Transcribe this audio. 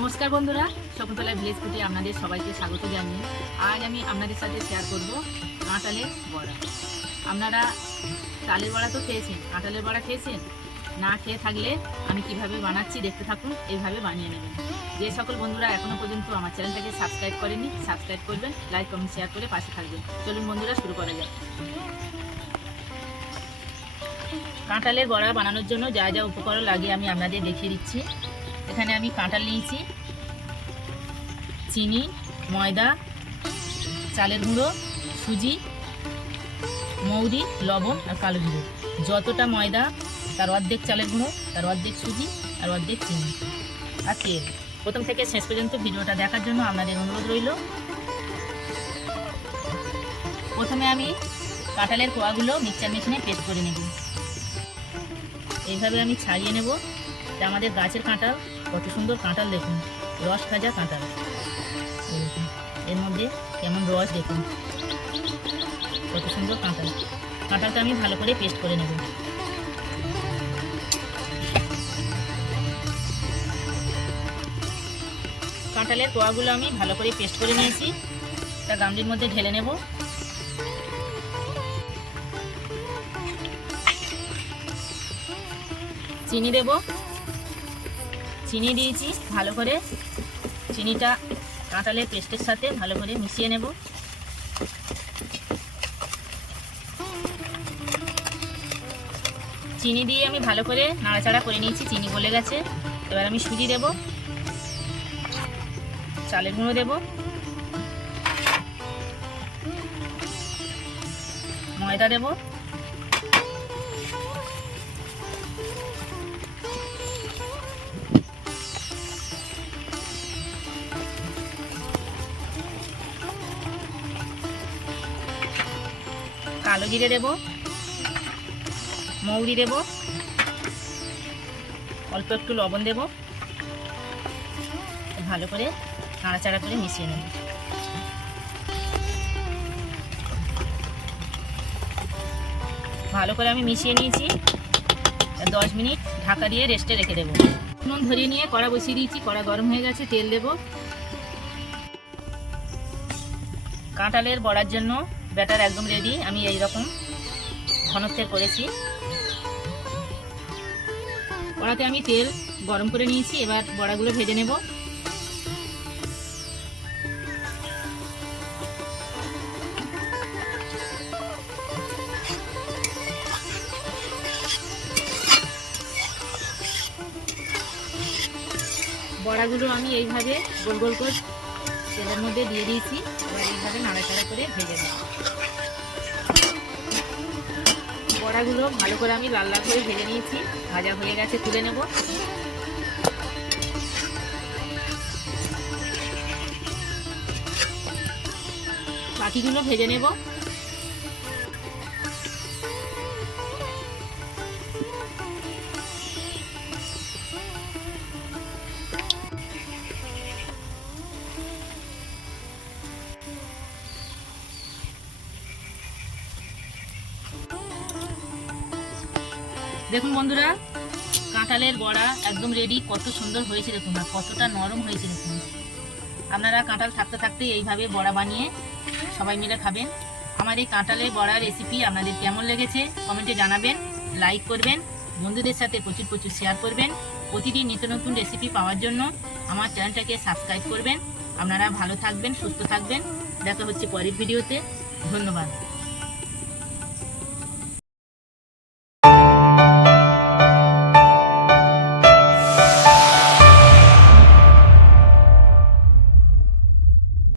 নমস্কার বন্ধুরা শকুন্তলা ভিলেজ ফুটে আপনাদের সবাইকে স্বাগত জানিয়ে আজ আমি আপনাদের সাথে শেয়ার করব কাঁঠালের বড়া। আপনারা চালের বড়া তো খেয়েছেন কাঁঠালের বড়া খেয়েছেন? না খেয়ে থাকলে আমি কীভাবে বানাচ্ছি দেখতে থাকুন, এইভাবে বানিয়ে নেবেন। যে সকল বন্ধুরা এখনও পর্যন্ত আমার চ্যানেলটাকে সাবস্ক্রাইব করেনি সাবস্ক্রাইব করবেন লাইক কমেন্ট শেয়ার করে পাশে থাকবেন। চলুন বন্ধুরা, শুরু করা যাক। কাঁঠালের বড়া বানানোর জন্য যা যা উপকরণ লাগে আমি আপনাদের দেখিয়ে দিচ্ছি। এখানে আমি কাঁঠাল নিয়েছি, চিনি, ময়দা, চালের গুঁড়ো, সুজি, মৌরি, লবণ আর কালো গুঁড়ো যতটা ময়দা, তার অর্ধেক চালের গুঁড়ো, তার অর্ধেক সুজি আর অর্ধেক চিনি আর তেল। প্রথম থেকে শেষ পর্যন্ত ভিডিওটা দেখার জন্য আপনাদের অনুরোধ রইল। প্রথমে আমি কাঁঠালের কোয়াগুলো মিক্সচার মেশিনে পেস্ট করে নেব। এইভাবে আমি ছাড়িয়ে নেব। আমাদের গাছের কাঁঠাল। কত সুন্দর কাঁঠাল দেখুন, রস ভাজা কাঁঠাল। এর মধ্যে কেমন রস দেখুন। কত সুন্দর কাঁঠাল। কাঁঠালটা আমি ভালো করে পেস্ট করে নেব। কাঁঠালের কোয়াগুলো আমি ভালো করে পেস্ট করে নিয়েছি। একটা গামলির মধ্যে ঢেলে নেব। চিনি দেব। চিনি দিয়েছি, ভালো করে চিনিটা কাঁঠালের পেস্টের সাথে ভালো করে মিশিয়ে নেব। চিনি দিয়ে আমি ভালো করে নাড়াচাড়া করে নিয়েছি, চিনি গলে গেছে। এবার আমি সুজি দেব, চালের গুঁড়ো দেব। ময়দা দেব। কালো জিরে দেব। মৌরি দেব। অল্প একটু লবণ দেব। ভালো করে নাড়াচাড়া করে মিশিয়ে নেব। ভালো করে আমি মিশিয়ে নিয়েছি। দশ মিনিট ঢাকা দিয়ে রেস্টে রেখে দেবো। নুন ধরিয়ে নিয়ে কড়া বসিয়ে দিয়েছি। কড়া গরম হয়ে গেছে, তেল দেব। কাঁঠালের বড়ার জন্য ব্যাটার একদম রেডি আমি এই রকম ঘনত্বের করেছি। কড়াতে আমি তেল গরম করে নিয়েছি, এবার বড়াগুলো ভেজে নেব। বড়াগুলো আমি এইভাবে গোল গোল করে তেলের মধ্যে দিয়ে দিয়েছি। এবার এইভাবে নাড়াচাড়া করে ভেজে নেব। বড়াগুলো ভালো করে আমি লাল লাল করে ভেজে নিয়েছি। ভাজা হয়ে গেছে, তুলে নেব। বাকিগুলো ভেজে নেব। দেখুন বন্ধুরা, কাঁঠালের বড়া একদম রেডি কত সুন্দর হয়েছে দেখুন, আর কতটা নরম হয়েছে দেখুন। আপনারা কাঁঠাল থাকতে থাকতে এইভাবে বড়া বানিয়ে সবাই মিলে খাবেন। আমার এই কাঁঠালের বড়া রেসিপি আপনাদের কেমন লেগেছে কমেন্টে জানাবেন লাইক করবেন, বন্ধুদের সাথে প্রচুর প্রচুর শেয়ার করবেন। প্রতিদিন নিত্য নতুন রেসিপি পাওয়ার জন্য আমার চ্যানেলটাকে সাবস্ক্রাইব করবেন। আপনারা ভালো থাকবেন, সুস্থ থাকবেন। দেখা হচ্ছে পরের ভিডিওতে ধন্যবাদ।